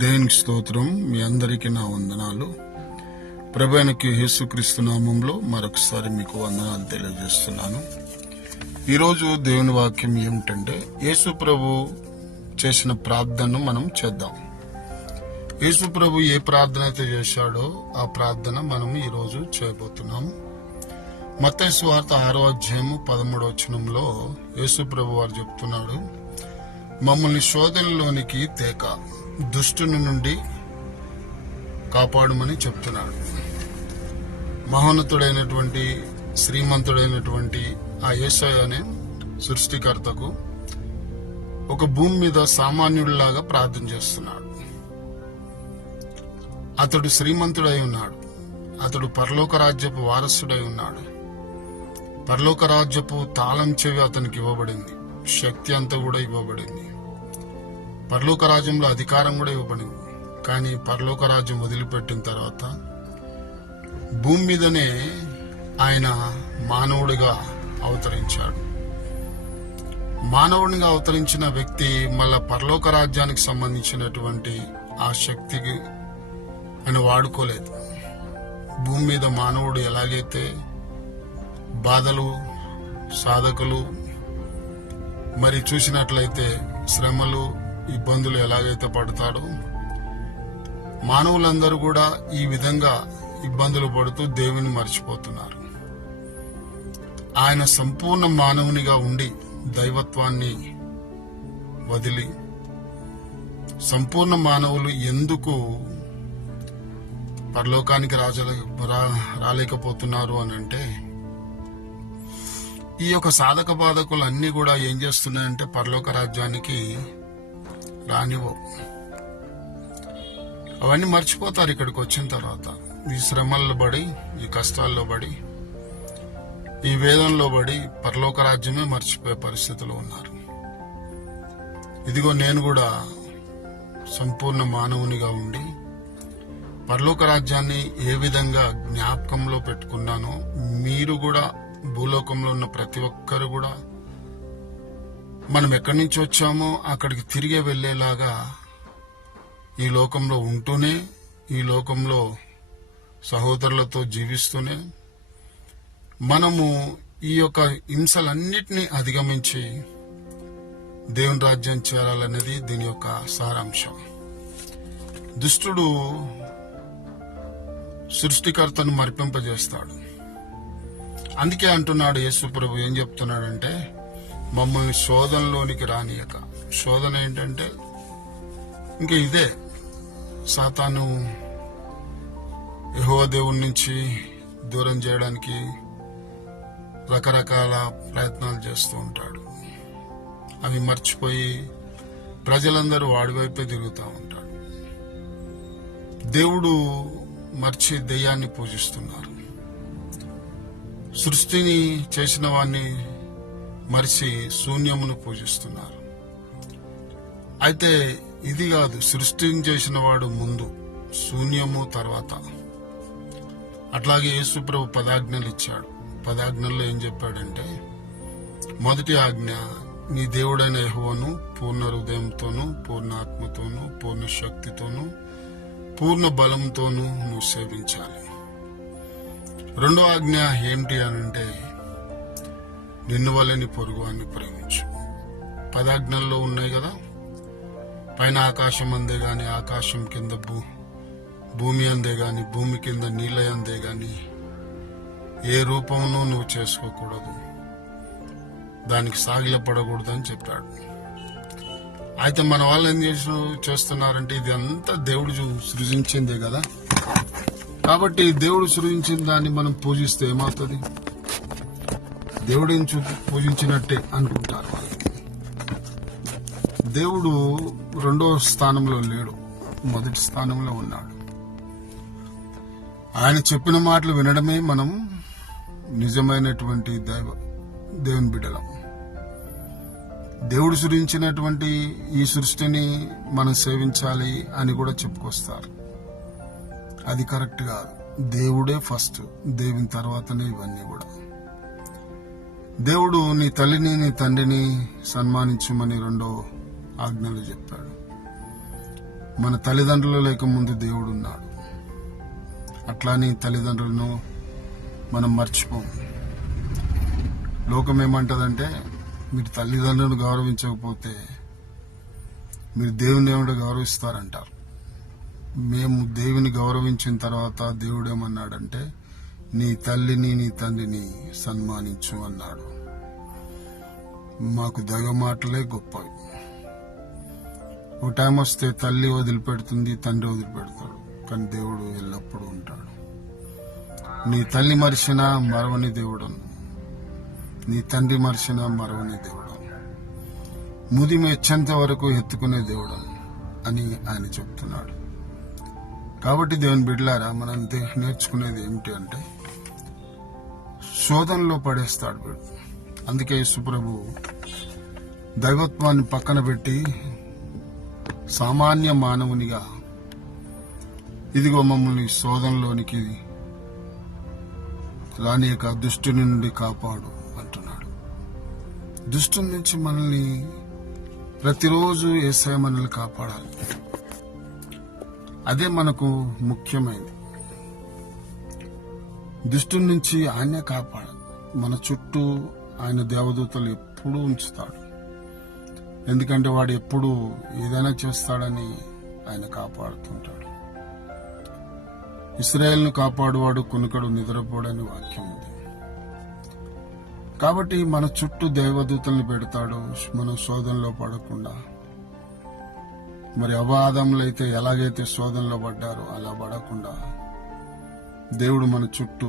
దేవునికి స్తోత్రం. మీ అందరికీ నా వందనాలు. ప్రభువుకి యేసుక్రీస్తు నామంలో మరొకసారి మీకు వందనాలు తెలియజేస్తున్నాను. ఈరోజు దేవుని వాక్యం ఏమిటంటే, యేసు ప్రభు చేసిన ప్రార్థనను మనం చేద్దాం. యేసు ప్రభు ఏ ప్రార్థన అయితే చేశాడో ఆ ప్రార్థన మనం ఈరోజు చేయబోతున్నాము. మత్తయి సువార్త 6వ అధ్యాయము 13వ వచనంలో యేసు ప్రభు వారు చెప్తున్నాడు, మమ్మల్ని శోధనలోనికి తేక దుష్టుని నుండి కాపాడమని చెప్తున్నాడు. మహోన్నతుడైనటువంటి శ్రీమంతుడైనటువంటి ఆ యేసయ్య అనే సృష్టికర్తకు ఒక భూమి మీద సామాన్యుడిలాగా ప్రార్థన చేస్తున్నాడు. అతడు శ్రీమంతుడై ఉన్నాడు. అతడు పరలోక రాజ్యపు వారసుడై ఉన్నాడు. పరలోక రాజ్యపు తాళం చెవి అతనికి ఇవ్వబడింది. శక్తి అంతా కూడా ఇవ్వబడింది. పరలోక రాజ్యంలో అధికారం కూడా ఇవ్వబడింది. కానీ పరలోక రాజ్యం వదిలిపెట్టిన తర్వాత భూమి మీదనే ఆయన మానవుడిగా అవతరించాడు. మానవుడిగా అవతరించిన వ్యక్తి మళ్ళా పరలోక రాజ్యానికి సంబంధించినటువంటి ఆ శక్తికి ఆయన వాడుకోలేదు. భూమి మీద మానవుడు ఎలాగైతే బాధలు, సాధకులు, మరి చూసినట్లయితే శ్రమలు, ఇబ్బందులు ఎలాగైతే పడతాడో, మానవులందరూ కూడా ఈ విధంగా ఇబ్బందులు పడుతూ దేవుని మర్చిపోతున్నారు. ఆయన సంపూర్ణ మానవునిగా ఉండి దైవత్వాన్ని వదిలి సంపూర్ణ మానవులు ఎందుకు పరలోకానికి రాలేకపోతున్నారు అని అంటే, ఈ యొక్క సాధక బాధకులు అన్ని కూడా ఏం చేస్తున్నాయంటే పరలోక రాజ్యానికి రానివ్వవు. అవన్నీ మర్చిపోతారు. ఇక్కడికి వచ్చిన తర్వాత ఈ శ్రమల్లో పడి, ఈ కష్టాల్లో పడి, ఈ వేదనలో పడి పరలోక రాజ్యమే మర్చిపోయే పరిస్థితిలో ఉన్నారు. ఇదిగో నేను కూడా సంపూర్ణ మానవునిగా ఉండి పరలోక రాజ్యాన్ని ఏ విధంగా జ్ఞాపకంలో పెట్టుకున్నానో, మీరు కూడా భూలోకంలో ఉన్న ప్రతి ఒక్కరు కూడా మనం ఎక్కడి నుంచి వచ్చామో అక్కడికి తిరిగి వెళ్లేలాగా ఈ లోకంలో ఉంటూనే, ఈ లోకంలో సహోదరులతో జీవిస్తూనే మనము ఈ యొక్క హింసలన్నిటినీ అధిగమించి దేవుని రాజ్యం చేరాలనేది దీని యొక్క సారాంశం. దుష్టుడు సృష్టికర్తను మరిపింపజేస్తాడు. అందుకే అంటున్నాడు యేసు ప్రభు, ఏం చెప్తున్నాడంటే, మమ్మల్ని శోధనలోనికి రానియక. శోధన ఏంటంటే ఇంకా ఇదే, సాతాను యెహోవా దేవుడి నుంచి దూరం చేయడానికి రకరకాల ప్రయత్నాలు చేస్తూ ఉంటాడు. అవి మర్చిపోయి ప్రజలందరూ వాడి వైపే తిరుగుతూ ఉంటాడు. దేవుడు మర్చి దెయ్యాన్ని పూజిస్తున్నారు. సృష్టిని చేసిన వాణ్ణి మరిచి శూన్యమును పూజిస్తున్నారు. అయితే ఇది కాదు, సృష్టిని చేసిన వాడు ముందు, శూన్యము తర్వాత. అట్లాగే యేసు ప్రభు 10 ఆజ్ఞలు ఇచ్చాడు. 10 ఆజ్ఞల్లో ఏం చెప్పాడంటే, మొదటి ఆజ్ఞ, నీ దేవుడైన యెహోవాను పూర్ణ హృదయంతోనూ, పూర్ణ ఆత్మతోనూ, పూర్ణ శక్తితోనూ, పూర్ణ బలంతోనూ నువ్వు సేవించాలి. రెండో ఆజ్ఞ ఏమిటి అనంటే, నిన్ను వలని పొరుగువాన్ని ప్రేమించు. 10 ఆజ్ఞల్లో ఉన్నాయి కదా. పైన ఆకాశం అందే గాని ఆకాశం కింద భూమి అందే గాని భూమి కింద నీళ్ళ అందే గాని ఏ రూపంలో నువ్వు చేసుకోకూడదు, దానికి సాగిలపడకూడదు అని చెప్పాడు. అయితే మన వాళ్ళు ఏం చేస్తున్నారంటే, ఇది అంతా దేవుడు సృజించిందే కదా, కాబట్టి దేవుడు సృజించిన దాన్ని మనం పూజిస్తే ఏమవుతుంది? దేవుడిని పూజించినట్టే అనుకుంటారు వాళ్ళు. దేవుడు రెండో స్థానంలో లేడు, మొదటి స్థానంలో ఉన్నాడు. ఆయన చెప్పిన మాటలు వినడమే మనం నిజమైనటువంటి దేవుని బిడ్డలం. దేవుడు సృజించినటువంటి ఈ సృష్టిని మనం సేవించాలి అని కూడా చెప్పుకొస్తారు. అది కరెక్ట్ కాదు. దేవుడే ఫస్ట్, దేవుని తర్వాతనే ఇవన్నీ కూడా. దేవుడు నీ తల్లిని నీ తండ్రిని సన్మానించమని 2వ ఆజ్ఞలు చెప్పాడు. మన తల్లిదండ్రులు లేకముందు దేవుడు ఉన్నాడు. అట్లాని తల్లిదండ్రులను మనం మర్చిపోము. లోకం ఏమంటదంటే, మీరు తల్లిదండ్రులను గౌరవించకపోతే మీరు దేవుని ఏమిటో గౌరవిస్తారంటారు. మేము దేవుని గౌరవించిన తర్వాత దేవుడు ఏమన్నాడంటే, నీ తల్లిని నీ తండ్రిని సన్మానించు అన్నాడు. మాకు దైవ మాటలే గొప్పవి. ఓ టైం వస్తే తల్లి వదిలిపెడుతుంది, తండ్రి వదిలిపెడతాడు, కానీ దేవుడు ఎల్లప్పుడూ ఉంటాడు. నీ తల్లి మరిచినా మరవని దేవుడను, నీ తండ్రి మరిచినా మరవని దేవుడను, ముది మెచ్చేంత వరకు ఎత్తుకునే దేవుడను అని ఆయన చెప్తున్నాడు. కాబట్టి దేవుని బిడ్డలారా, మనం నేర్చుకునేది ఏమిటి అంటే, శోధనలో పడేస్తాడు వీడు. అందుకే యేసుప్రభు దైవత్వాన్ని పక్కన పెట్టి సామాన్య మానవునిగా, ఇదిగో మమ్మల్ని శోధనలోనికి రానియక దుష్టుని నుండి కాపాడు అంటున్నాడు. దుష్టుని నుంచి మనల్ని ప్రతిరోజు యేసయ్య మనల్ని కాపాడాలి. అదే మనకు ముఖ్యమైనది. దుష్టుని నుంచి ఆయనే కాపాడాలి. మన చుట్టూ ఆయన దేవదూతలు ఎప్పుడూ ఉంచుతాడు. ఎందుకంటే వాడు ఎప్పుడు ఏదైనా చేస్తాడని ఆయన కాపాడుతుంటాడు. ఇశ్రాయేలును కాపాడువాడు కునుకడు నిద్రపోడని వాక్యం ఉంది. కాబట్టి మన చుట్టూ దేవదూతల్ని పెడతాడు, మనం శోధనలో పడకుండా. మరి అవాదములు అయితే ఎలాగైతే శోధనలో పడ్డారో అలా పడకుండా దేవుడు మన చుట్టూ